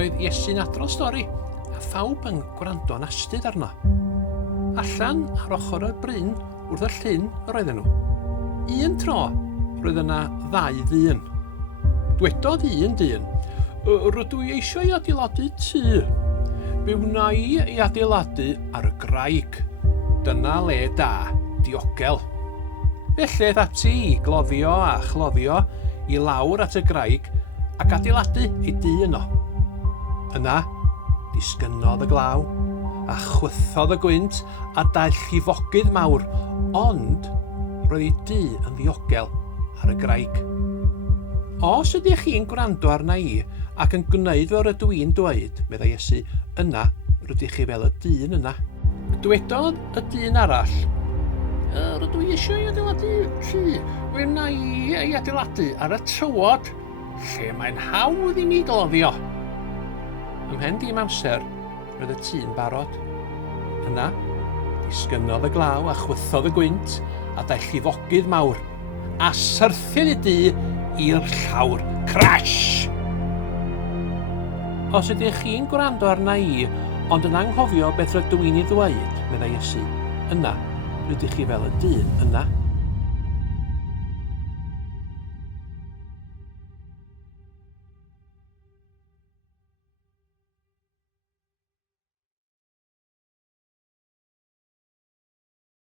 Roedd Iesu'n adrodd stori, a phawb yn gwrando'n astudd arno. Allan ar ochr y bryn wrth y llyn yr oedden nhw. Un tro, roedd yna 2 ddyn. Dwedodd un dyn, rydw i eisiau adeiladu tŷ. Fe wna I adeiladu ar y graig. Dyna le da, diogel. Felly ati I gloddio a chloddio I lawr at y graig ac adeiladu ei dŷ yno. Yna, disgynnodd y glaw, a chwythodd y gwynt a daeth llifogydd mawr, ond roedd ei dŷ yn ddiogel ar y graig. Os ydych chi'n gwrando arna I ac yn gwneud fel rydw i'n dweud, medda Iesu, yna rydych chi fel y dyn yna. Dywedodd y dyn arall, rydw I eisiau adeiladu tŷ, fe wna I ei adeiladu ar y tywod, lle mae'n hawdd I mi gloddio. Ymhen dim amser, roedd y tŷ'n barod. Yna, disgynnodd y glaw a chwythodd y gwynt a daeth llifogydd mawr, a syrthiodd ei dŷ i'r llawr. Crash! Os ydych chi'n gwrando arna I, ond yn anghofio beth rydw i'n ei ddweud, medda Iesu, yna rydych chi fel y dyn yna.